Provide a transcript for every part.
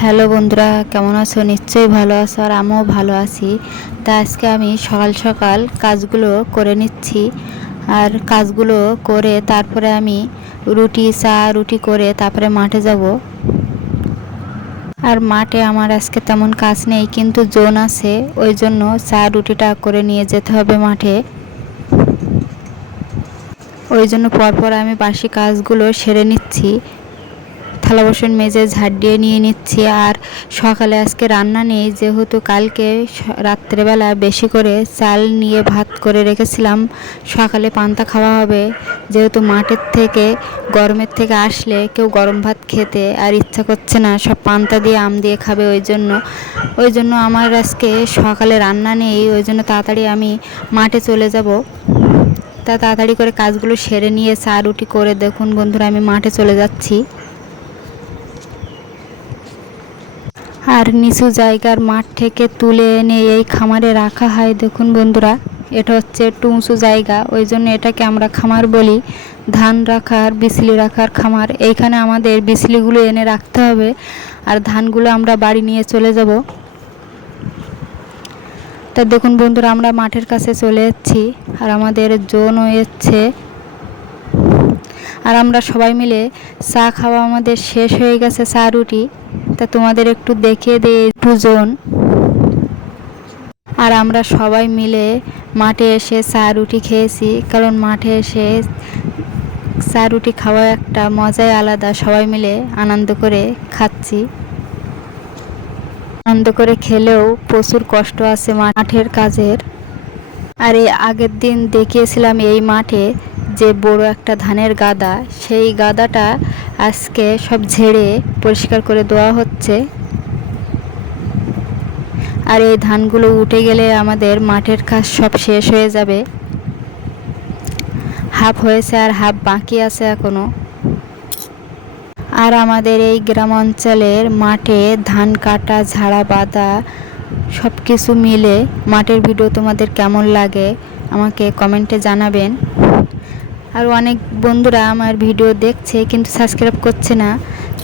Hello বন্ধুরা, কেমন আছো? নিশ্চয়ই ভালো আছো আর আমিও ভালো আছি। তা আজকে আমি সকাল সকাল কাজগুলো করে নিচ্ছি। আর কাজগুলো করে তারপরে আমি রুটি, চা, রুটি করে তারপরে মাঠে যাব। আর মাঠে আমার আজকে তেমন কাজ নেই, কিন্তু জোন আছে, ওই জন্য চা, রুটিটা করে নিয়ে যেতে হবে মাঠে। ওই জন্য পরপর আমি বাসি কাজগুলো সেরে নিচ্ছি। থালা বাসন মেজে ঝাড় দিয়ে নিয়ে নিচ্ছি। আর সকালে আজকে রান্না নেই, যেহেতু কালকে রাত্রেবেলা বেশি করে চাল নিয়ে ভাত করে রেখেছিলাম, সকালে পান্তা খাওয়া হবে। যেহেতু মাঠের থেকে, গরমের থেকে আসলে কেউ গরম ভাত খেতে আর ইচ্ছা করছে না, সব পান্তা দিয়ে, আম দিয়ে খাবে ওই জন্য। ওই জন্য আমার আজকে সকালে রান্না নেই, ওই জন্য তাড়াতাড়ি আমি মাঠে চলে যাব। তা তাড়াতাড়ি করে কাজগুলো সেরে নিয়ে চা রুটি করে দেখুন বন্ধুরা, আমি মাঠে চলে যাচ্ছি। আর নিচু জায়গার মাঠ থেকে তুলে এনে এই খামারে রাখা হয়। দেখুন বন্ধুরা, এটা হচ্ছে একটু উঁচু জায়গা, ওই জন্য এটাকে আমরা খামার বলি। ধান রাখার বিচলি রাখার খামার। এইখানে আমাদের বিচলিগুলো এনে রাখতে হবে আর ধানগুলো আমরা বাড়ি নিয়ে চলে যাব। তা দেখুন বন্ধুরা, আমরা মাঠের কাছে চলে যাচ্ছি আর আমাদের জোনও এসছে আর আমরা সবাই মিলে চা খাওয়া আমাদের শেষ হয়ে গেছে, চা রুটি। তা তোমাদের একটু দেখিয়ে দিই একটু জোন আর আমরা সবাই মিলে মাঠে এসে চা রুটি খেয়েছি, কারণ মাঠে এসে চা রুটি খাওয়া একটা মজাই আলাদা। সবাই মিলে আনন্দ করে খাচ্ছি। আনন্দ করে খেলেও প্রচুর কষ্ট আছে মাঠের কাজের। আর এই আগের দিন দেখিয়েছিলাম এই মাঠে যে বড় একটা ধানের গাদা, সেই গাদাটা আজকে সব ঝেড়ে পরিষ্কার করে দেওয়া হচ্ছে। আর এই ধানগুলো উঠে গেলে আমাদের মাঠের কাজ সব শেষ হয়ে যাবে। হাফ হয়েছে আর হাফ বাকি আছে এখনও। আর আমাদের এই গ্রাম অঞ্চলের মাঠে ধান কাটা, ঝাড়া বাঁধা সব কিছু মিলে মাঠের ভিডিও তোমাদের কেমন লাগে আমাকে কমেন্টে জানাবেন। আর অনেক বন্ধুরা আমার ভিডিও দেখছে, কিন্তু সাবস্ক্রাইব করছে না।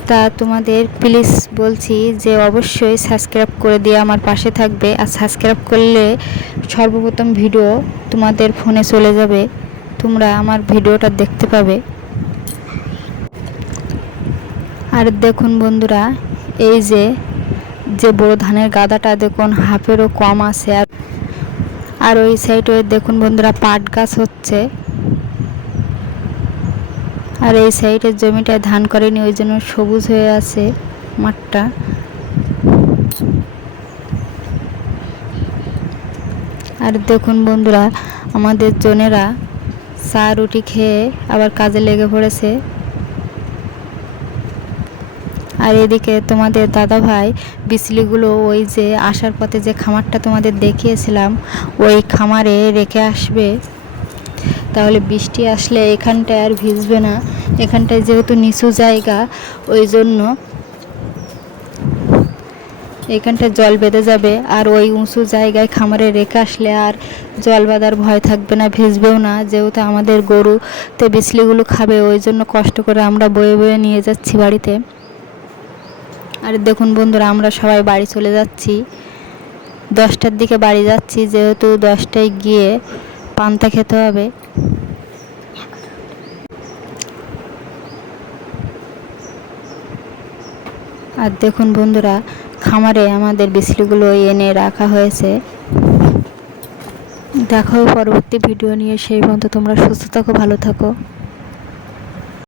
তা তোমাদের প্লিজ বলছি যে অবশ্যই সাবস্ক্রাইব করে দিয়ে আমার পাশে থাকবে। আর সাবস্ক্রাইব করলে সর্বপ্রথম ভিডিও তোমাদের ফোনে চলে যাবে। তোমরা আমার ভিডিওটা দেখতে পাবে। আর দেখুন বন্ধুরা, এই যে যে বড় ধানের গাদাটা দেখুন, হাফেরও কম আছে। আর আর ওই সাইডে দেখুন বন্ধুরা, পাট গাছ হচ্ছে। আর এই সাইডের জমিটায় ধান করেনি, ওই জন্য সবুজ হয়ে আছে মাঠটা। আর দেখুন বন্ধুরা, আমাদের জনেরা চা, রুটি খেয়ে আবার কাজে লেগে পড়েছে। আর এদিকে তোমাদের দাদা ভাই বিচলিগুলো ওই যে আসার পথে যে খামারটা তোমাদের দেখিয়েছিলাম, ওই খামারে রেখে আসবে। তাহলে বৃষ্টি আসলে এখানটায় আর ভিজবে না। এখানটায় যেহেতু নিচু জায়গা, ওই জন্য এখানটায় জল বেঁধে যাবে। আর ওই উঁচু জায়গায় খামারে রেখে আসলে আর জল বাঁধার ভয় থাকবে না, ভিজবেও না। যেহেতু আমাদের গরু তো বিচলিগুলো খাবে, ওই জন্য কষ্ট করে আমরা বয়ে বয়ে নিয়ে যাচ্ছি বাড়িতে। আর দেখুন বন্ধুরা, আমরা সবাই বাড়ি চলে যাচ্ছি। দশটার দিকে বাড়ি যাচ্ছি, যেহেতু দশটায় গিয়ে পান্তা খেতে হবে। আর দেখুন বন্ধুরা, খামারে আমাদের বিচলিগুলো এনে রাখা হয়েছে। দেখো পরবর্তী ভিডিও নিয়ে, সেই পর্যন্ত তোমরা সুস্থ থাকো, ভালো থাকো।